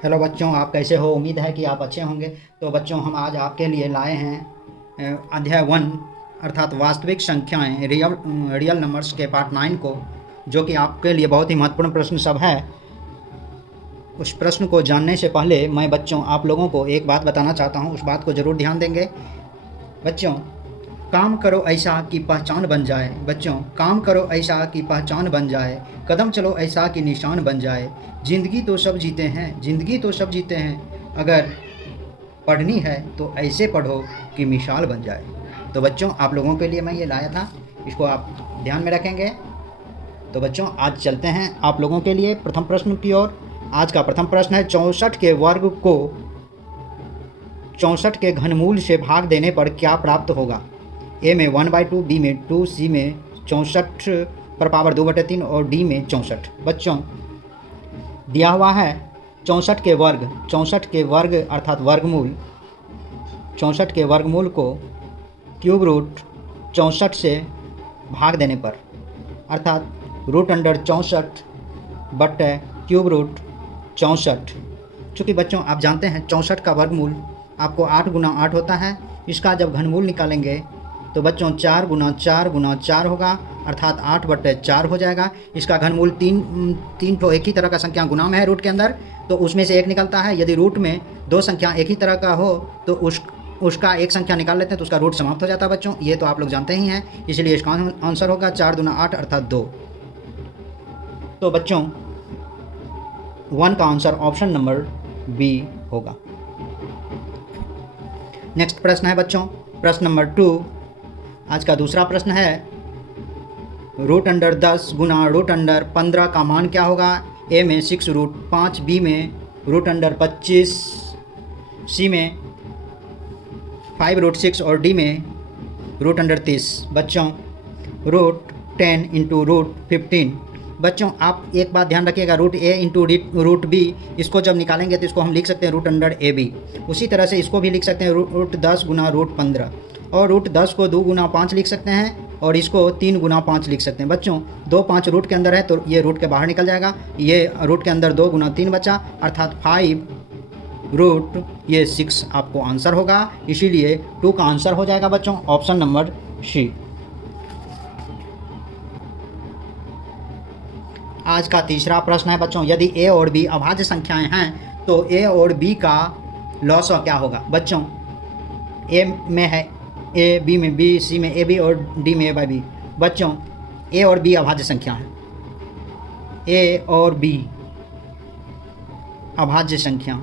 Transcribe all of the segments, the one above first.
Hello बच्चों, आप कैसे हो? उम्मीद है कि आप अच्छे होंगे। तो बच्चों, हम आज आपके लिए लाए हैं अध्याय 1 अर्थात वास्तविक संख्याएं रियल नंबर्स के पार्ट 9 को, जो कि आपके लिए बहुत ही महत्वपूर्ण प्रश्न सब है। उस प्रश्न को जानने से पहले मैं बच्चों आप लोगों को एक बात बताना चाहता हूँ, उस बात को ज़रूर ध्यान देंगे। बच्चों, काम करो ऐसा कि पहचान बन जाए। बच्चों, काम करो ऐसा कि पहचान बन जाए, कदम चलो ऐसा कि निशान बन जाए। ज़िंदगी तो सब जीते हैं, ज़िंदगी तो सब जीते हैं, अगर पढ़नी है तो ऐसे पढ़ो कि मिसाल बन जाए। तो बच्चों, आप लोगों के लिए मैं ये लाया था, इसको आप ध्यान में रखेंगे। तो बच्चों, आज चलते हैं आप लोगों के लिए प्रथम प्रश्न की ओर। आज का प्रथम प्रश्न है, 64 के वर्ग को 64 के घनमूल से भाग देने पर क्या प्राप्त होगा? ए में 1/2, बी में 2, सी में 64 पर पावर 2/3 और डी में 64। बच्चों, दिया हुआ है 64 के वर्ग अर्थात वर्गमूल, 64 के वर्गमूल को क्यूब रूट 64 से भाग देने पर अर्थात रूट अंडर 64 बटे क्यूब रूट 64। चूँकि बच्चों आप जानते हैं 64 का वर्गमूल आपको 8 गुना 8 होता है। इसका जब घनमूल निकालेंगे तो बच्चों 4 गुना 4 गुना 4 होगा अर्थात 8/4 हो जाएगा। इसका घनमूल तीन तो एक ही तरह का संख्या गुना में है रूट के अंदर, तो उसमें से एक निकलता है। यदि रूट में दो संख्या एक ही तरह का हो तो उसका एक संख्या निकाल लेते हैं तो उसका रूट समाप्त हो जाता है। बच्चों, ये तो आप लोग जानते ही हैं, इसलिए इसका आंसर होगा 4 दूना 8 अर्थात 2। तो बच्चों 1 का आंसर ऑप्शन नंबर बी होगा। नेक्स्ट प्रश्न है बच्चों, प्रश्न नंबर 2। आज का दूसरा प्रश्न है, रूट अंडर 10 गुना रूट अंडर 15 का मान क्या होगा? ए में 6√5, बी में रूट अंडर 25, सी में 5√6 और डी में रूट अंडर 30। बच्चों, रूट 10 इंटू रूट 15। बच्चों आप एक बात ध्यान रखिएगा, रूट ए इंटू रूट बी, इसको जब निकालेंगे तो इसको हम लिख सकते हैं रूट अंडर ए बी। उसी तरह से इसको भी लिख सकते हैं रूट 10 गुना रूट 15, और रूट 10 को 2 गुना 5 लिख सकते हैं और इसको 3 गुना 5 लिख सकते हैं। बच्चों 2 5 रूट के अंदर है तो ये रूट के बाहर निकल जाएगा, ये रूट के अंदर 2 गुना 3 बचा अर्थात 5 रूट ये 6 आपको आंसर होगा। इसीलिए 2 का आंसर हो जाएगा बच्चों ऑप्शन नंबर सी। आज का तीसरा प्रश्न है बच्चों, यदि ए और बी अभाज्य संख्याएं हैं तो ए और बी का लॉस क्या होगा? बच्चों ए में है ए, बी में बी, सी में ए बी और डी में ए बाई बी। बच्चों ए और बी अभाज्य संख्या है, ए और बी अभाज्य संख्या।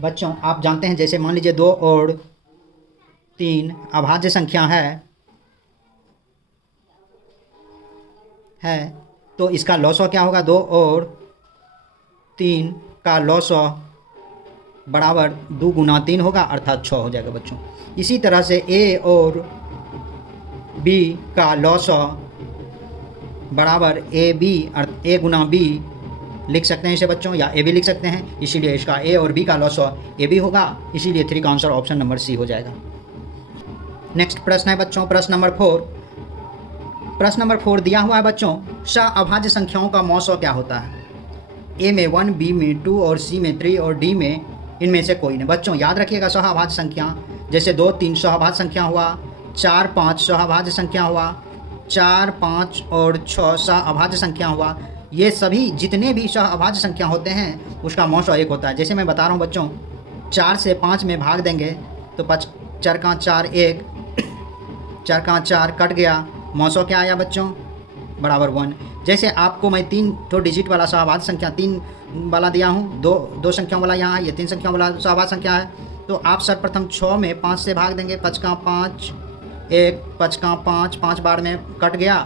बच्चों आप जानते हैं, जैसे मान लीजिए 2 और 3 अभाज्य संख्या है तो इसका लॉसो क्या होगा? 2 और 3 का लॉसो बराबर 2 गुना 3 होगा अर्थात 6 हो जाएगा। बच्चों इसी तरह से ए और बी का लॉसो बराबर A B A Guna B लिख सकते हैं इसे बच्चों, या ए बी लिख सकते हैं। इसीलिए इसका ए और बी का लॉसो ए बी होगा, इसीलिए 3 का आंसर ऑप्शन नंबर सी हो जाएगा। नेक्स्ट प्रश्न है बच्चों, प्रश्न नंबर 4। प्रश्न नंबर 4 दिया हुआ है बच्चों, अभाज्य संख्याओं का मौसो क्या होता है? ए में 1, बी में 2 और सी में 3 और डी में इनमें से कोई नहीं। बच्चों याद रखिएगा, सहअभाज्य संख्या जैसे 2 3 सहअभाज्य संख्या हुआ, 4 5 सहअभाज्य संख्या हुआ, 4 5 और 6 सहअभाज्य संख्या हुआ। ये सभी जितने भी सहअभाज्य संख्या होते हैं उसका मौसो एक होता है। जैसे मैं बता रहा हूँ बच्चों, 4 से 5 में भाग देंगे तो 5 4 का 4 1, 4 का 4 कट गया, मौसो क्या आया बच्चों? बराबर 1। जैसे आपको मैं 3 तो डिजिट वाला सहअभाज्य संख्या 3 वाला दिया हूँ, दो संख्याओं वाला यहाँ है, ये 3 संख्याओं वाला सहअभाज्य संख्या है। तो आप सर्वप्रथम 6 में 5 से भाग देंगे, 5 का 5 1, 5 का 5 5 बार में कट गया।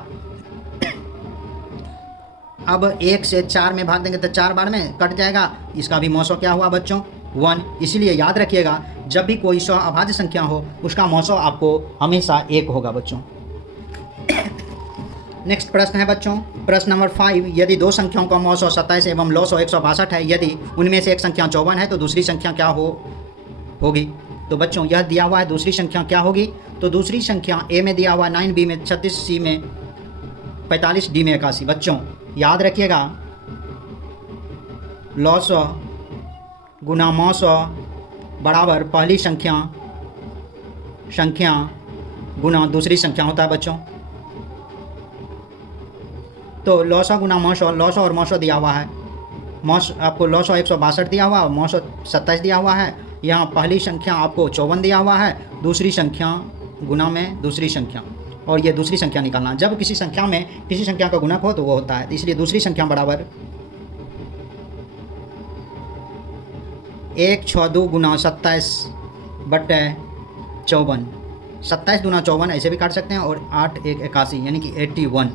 अब 1 से 4 में भाग देंगे तो 4 बार में कट जाएगा, इसका भी मौसो क्या हुआ बच्चों? 1। इसीलिए याद रखिएगा, जब भी कोई सहअभाज्य संख्या हो उसका मौसो आपको हमेशा 1 होगा बच्चों। नेक्स्ट प्रश्न है बच्चों, प्रश्न नंबर 5। यदि 2 संख्याओं का मौसो 27 एवं लॉसो 162 है, यदि उनमें से एक संख्या 54 है तो दूसरी संख्या क्या होगी? तो बच्चों यह दिया हुआ है, दूसरी संख्या क्या होगी? तो दूसरी संख्या ए में दिया हुआ 9, बी में 36, सी में 45, डी में 81। बच्चों याद रखिएगा, लॉ गुना मौसौ बराबर पहली संख्या गुना दूसरी संख्या होता है बच्चों। तो लॉ गुना मौसौ, लॉ और मौसौ दिया हुआ है। आपको लॉ 162 दिया हुआ है, मौसौ 27 दिया हुआ है। यहाँ पहली संख्या आपको 54 दिया हुआ है, दूसरी संख्या गुना में दूसरी संख्या, और ये दूसरी संख्या निकालना। जब किसी संख्या में किसी संख्या का गुणक हो तो वो होता है, इसलिए दूसरी संख्या बराबर 162 गुना 27 बटे 54। 27 गुना 54 ऐसे भी काट सकते हैं, और 8 1 81 यानी कि 81।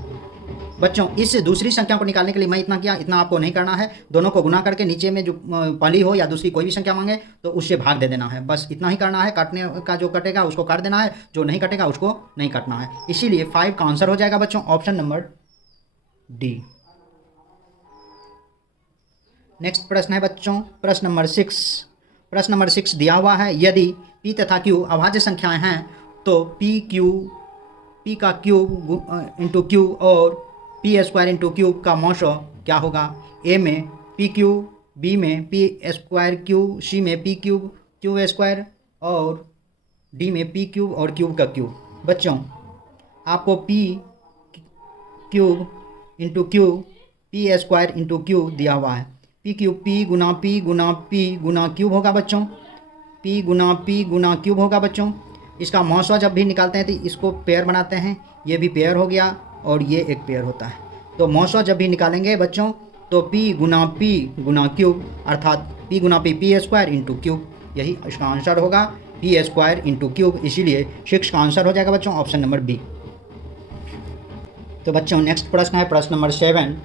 बच्चों इस दूसरी संख्या को निकालने के लिए मैं इतना किया, इतना आपको नहीं करना है। दोनों को गुना करके नीचे में जो पहली हो या दूसरी कोई भी संख्या मांगे तो उससे भाग दे देना है, बस इतना ही करना है। काटने का जो कटेगा उसको काट देना है, जो नहीं कटेगा उसको नहीं काटना है। इसीलिए 5 का आंसर हो जाएगा बच्चों ऑप्शन नंबर डी। नेक्स्ट प्रश्न है बच्चों प्रश्न नंबर 6। प्रश्न नंबर 6 दिया हुआ है, यदि p तथा q अभाज्य संख्याएं हैं तो p का क्यूब इंटू क्यू और p स्क्वायर इंटू क्यूब का मौसौ क्या होगा। a में p क्यूब, b में p स्क्वायर क्यूब, c में p क्यूब क्यूब स्क्वायर और d में p क्यूब और क्यूब का क्यूब। बच्चों आपको p cube into cube p square into cube दिया हुआ है। p क्यूब p गुना p गुना p गुना क्यूब होगा बच्चों, p गुना p गुना क्यूब होगा बच्चों। इसका मौसौ जब भी निकालते हैं तो इसको पेयर बनाते हैं, ये भी पेयर हो गया और ये एक पेयर होता है। तो मौसौ जब भी निकालेंगे बच्चों तो p गुना क्यूब अर्थात p गुना p स्क्वायर इंटू क्यूब, यही इसका आंसर होगा p स्क्वायर इंटू क्यूब। इसीलिए 6 का आंसर हो जाएगा बच्चों ऑप्शन नंबर बी। तो बच्चों नेक्स्ट प्रश्न है प्रश्न नंबर 7।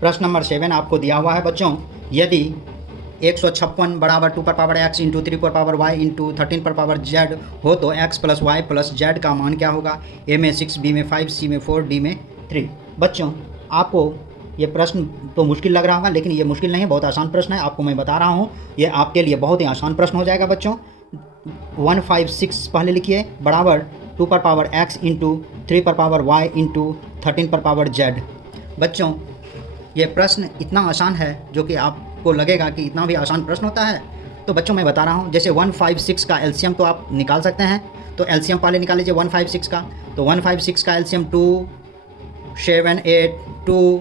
प्रश्न नंबर 7 आपको दिया हुआ है बच्चों, यदि 156 बराबर 2 पर पावर x इंटू 3 पर पावर y इंटू 13 पर पावर z हो तो x plus y plus z का मान क्या होगा। a में 6, b में 5, c में 4, d में 3। बच्चों आपको ये प्रश्न तो मुश्किल लग रहा होगा, लेकिन ये मुश्किल नहीं है, बहुत आसान प्रश्न है। आपको मैं बता रहा हूँ ये आपके लिए बहुत ही आसान प्रश्न हो जाएगा बच्चों। 156 पहले लिखिए बराबर 2 पर पावर x इंटू 3 पर पावर y इंटू 13 पर पावर z। बच्चों ये प्रश्न इतना आसान है जो कि आपको लगेगा कि इतना भी आसान प्रश्न होता है। तो बच्चों मैं बता रहा हूँ, जैसे 156 का एलसीएम तो आप निकाल सकते हैं, तो एलसीएम पहले निकाल लीजिए 156 का। तो 156 का एलसीएम 2 7 8 2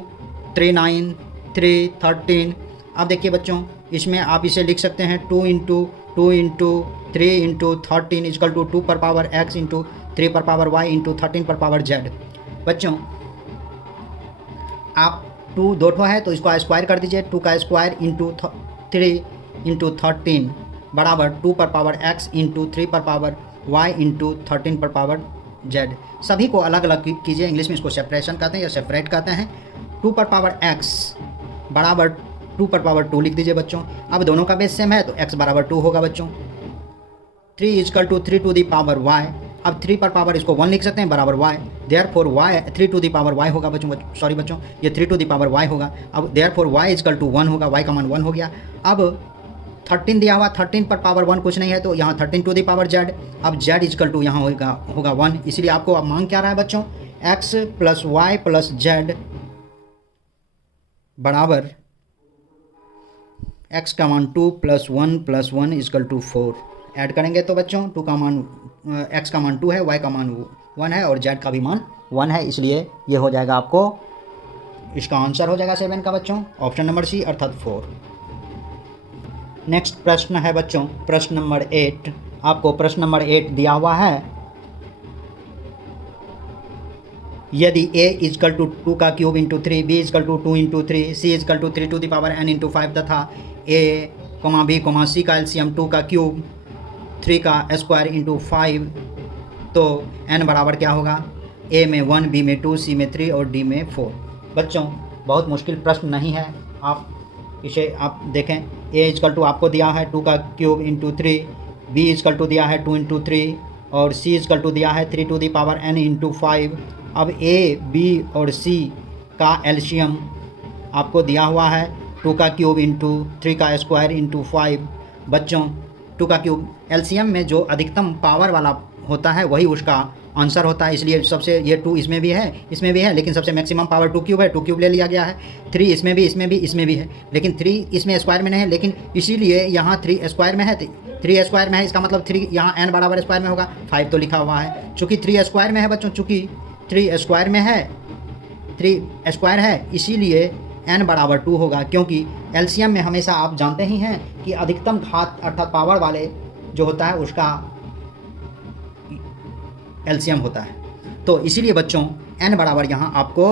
3 9 3 13। अब देखिए बच्चों इसमें आप इसे लिख सकते हैं 2 इंटू 3 इंटू 13 इजकल टू 2 पर पावर x इंटू 3 पर पावर y इंटू 13 पर पावर z। बच्चों आप 2 दो ठो है तो इसको स्क्वायर कर दीजिए, 2 का स्क्वायर इंटू 3 इंटू 13 बराबर 2 पर पावर x इंटू 3 पर पावर y इंटू 13 पर पावर z। सभी को अलग अलग कीजिए, इंग्लिश में इसको सेपरेशन कहते हैं या सेपरेट कहते हैं। 2 पर पावर x बराबर 2 पर पावर 2 लिख दीजिए बच्चों। अब दोनों का बेस सेम है तो x बराबर 2 होगा बच्चों। 3 equal to 3 to the power y। अब 3 पर पावर इसको 1 लिख सकते हैं बराबर y, therefore y 3 to the power y होगा बच्चों। सॉरी बच्चों ये 3 टू दी पावर y होगा। अब देयरफॉर y इजकल टू 1 होगा, y का मान 1 हो गया। अब 13 दिया हुआ, 13 पर पावर 1 कुछ नहीं है तो यहाँ 13 टू दी पावर z। अब z इजकल टू यहाँ होगा 1। इसलिए आपको अब मांग क्या रहा है बच्चों, x plus y plus z बराबर x का मान 2 प्लस 1 इजकल टू 4। ऐड करेंगे तो बच्चों 2 का मान x का मान 2 है, y का मान 1 है और z का भी मान 1 है। इसलिए ये हो जाएगा आपको, इसका आंसर हो जाएगा 7 का बच्चों ऑप्शन नंबर सी अर्थात 4। नेक्स्ट प्रश्न है बच्चों प्रश्न नंबर 8। आपको प्रश्न नंबर 8 दिया हुआ है, यदि a इजकल टू 2 का cube into 3, b equal to 2 into 3, c equal to 3 to the power n into 5 तथा a, b, c का एलसीएम 2 का क्यूब 3 का स्क्वायर इंटू 5 तो n बराबर क्या होगा। a में 1, b में 2, c में 3 और d में 4। बच्चों बहुत मुश्किल प्रश्न नहीं है, आप इसे आप देखें। a इजकल टू आपको दिया है 2 का cube into 3, b equal to दिया है 2 इंटू 3 और c इजकल टू दिया है 3 to the power n into 5। अब a, b और c का एलसीएम आपको दिया हुआ है 2 का क्यूब इंटू 3 का स्क्वायर इंटू 5। बच्चों 2 का क्यूब एलसीएम में जो अधिकतम पावर वाला होता है वही उसका आंसर होता है, इसलिए सबसे ये 2 इसमें भी है, लेकिन सबसे मैक्सिमम पावर 2 क्यूब है, 2 क्यूब ले लिया गया है। 3 इसमें भी है, लेकिन 3 इसमें स्क्वायर में नहीं है, लेकिन इसीलिए यहाँ 3 स्क्वायर में है, 3 स्क्वायर में है, इसका मतलब 3 यहाँ n बराबर स्क्वायर में होगा, 5 तो लिखा हुआ है। चूँकि 3 स्क्वायर में है बच्चों, चूँकि 3 स्क्वायर में है, 3 स्क्वायर है, इसीलिए n बराबर 2 होगा, क्योंकि एलसीएम में हमेशा आप जानते ही हैं कि अधिकतम घात अर्थात पावर वाले जो होता है उसका एलसीएम होता है। तो इसीलिए बच्चों n बराबर यहाँ आपको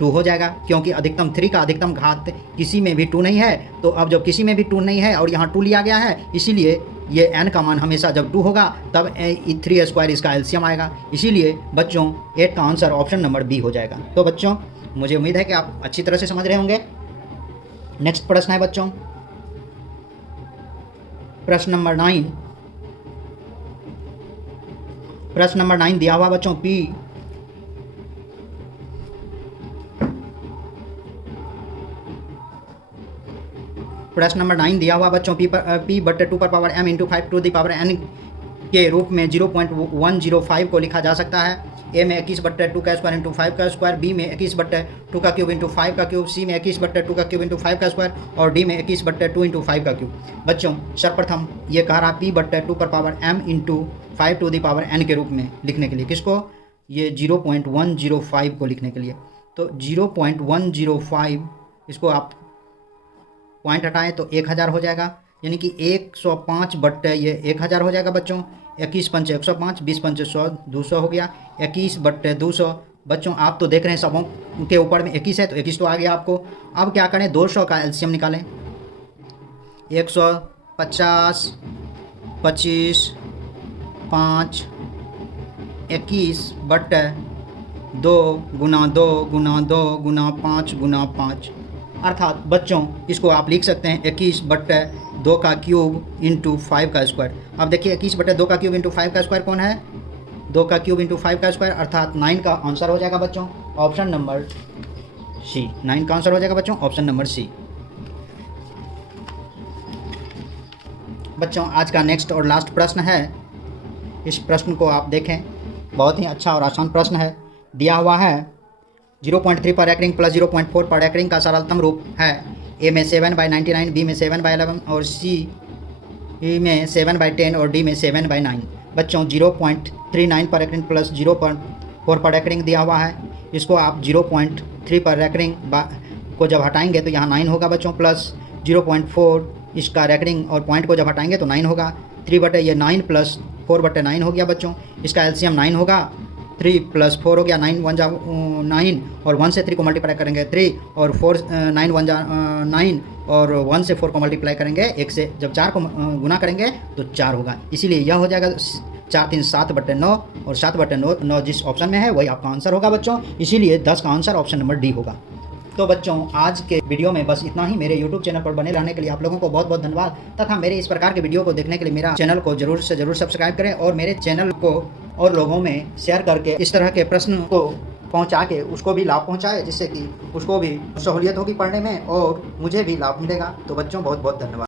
2 हो जाएगा, क्योंकि अधिकतम 3 का अधिकतम घात किसी में भी 2 नहीं है। तो अब जब किसी में भी 2 नहीं है और यहाँ 2 लिया गया है, इसीलिए ये n का मान हमेशा जब 2 होगा तब 3 स्क्वायर इसका एलसीएम आएगा। इसीलिए बच्चों 8 का आंसर ऑप्शन नंबर बी हो जाएगा। तो बच्चों मुझे उम्मीद है कि आप अच्छी तरह से समझ रहे होंगे। नेक्स्ट प्रश्न है बच्चों प्रश्न नंबर 9। प्रश्न नंबर 9 दिया हुआ बच्चों P प्रश्न नंबर 9 दिया हुआ बच्चों P बटे 2 पर power m into 5 to the power n के रूप में 0.105 को लिखा जा सकता है। ए में 21 बट्टे 2 का स्क्वायर इंटू 5 का स्क्वायर, बी में 21 बट्टे 2 का क्यूब इंटू 5 का क्यूब, सी में 21 बट्टे 2 का क्यूब इंटू 5 का स्क्वायर और डी में 21 बट्टे 2 इंटू 5 का क्यूब। बच्चों सर्वप्रथम ये कह रहा पी बट्टे 2 पर power m into 5 to the power n के रूप में लिखने के लिए, किसको? ये 0.105 को लिखने के लिए। तो 0.105 इसको आप पॉइंट हटाएं तो 1000 हो जाएगा, यानी कि 105 बट्टे ये 1000 हो जाएगा बच्चों। 21 पंचे 105, 20 पंचे 100, 200 हो गया। 21 बट्टे 200 बच्चों आप तो देख रहे हैं सबों के ऊपर में 21 है, तो 21 तो आ गया आपको। अब क्या करें, 200 का एलसीएम निकालें। 150, 25, 5, 21 बट्टे 2 गुना 2 गुना 2 गुना 5 गुना 5, अर्थात बच्चों इसको आप लिख सकते हैं 21 बट्टे 2 का क्यूब इंटू 5 का स्क्वायर। अब देखिए 21 बट्टे 2 का क्यूब इंटू 5 का स्क्वायर कौन है? 2 का क्यूब इंटू 5 का स्क्वायर, अर्थात 9 का आंसर हो जाएगा बच्चों ऑप्शन नंबर सी। 9 का आंसर हो जाएगा बच्चों ऑप्शन नंबर सी। बच्चों आज का नेक्स्ट और लास्ट प्रश्न है, इस प्रश्न को आप देखें, बहुत ही अच्छा और आसान प्रश्न है। दिया हुआ है 0.3 पर एकरिंग प्लस 0.4 पर एकरिंग का सरलतम रूप है। ए में 7/99, बी में 7/11 और सी में 7/10 और डी में 7/9। बच्चों 0.39 पर एकरिंग प्लस 0.4 पर एकरिंग दिया हुआ है, इसको आप 0.3 पर एकरिंग को जब हटाएंगे तो यहाँ 9 होगा बच्चों, प्लस 0.4 इसका रेकरिंग और पॉइंट को जब हटाएंगे तो 9 होगा। 3 बटे ये 9 प्लस 4 बटे 9 हो गया बच्चों, इसका एलसीएम 9 होगा। 3 प्लस 4 हो गया, 9 1 जा 9 और 1 से 3 को मल्टीप्लाई करेंगे 3 और 4 9 1 जा 9 और 1 से 4 को मल्टीप्लाई करेंगे 1 से, जब 4 को गुना करेंगे तो 4 होगा, इसीलिए यह हो जाएगा 4 3 7 बटे 9 और 7 बटे 9 जिस ऑप्शन में है वही आपका आंसर होगा बच्चों, इसीलिए 10 का आंसर ऑप्शन नंबर डी होगा। तो बच्चों आज के वीडियो में बस इतना ही। मेरे YouTube चैनल पर बने रहने के लिए आप लोगों को बहुत बहुत धन्यवाद, तथा मेरे इस प्रकार के वीडियो को देखने के लिए मेरा चैनल को जरूर से जरूर सब्सक्राइब करें और मेरे चैनल को और लोगों में शेयर करके इस तरह के प्रश्न को पहुंचा के उसको भी लाभ पहुंचाए, जिससे कि उसको भी सहूलियत होगी पढ़ने में और मुझे भी लाभ मिलेगा। तो बच्चों बहुत बहुत धन्यवाद।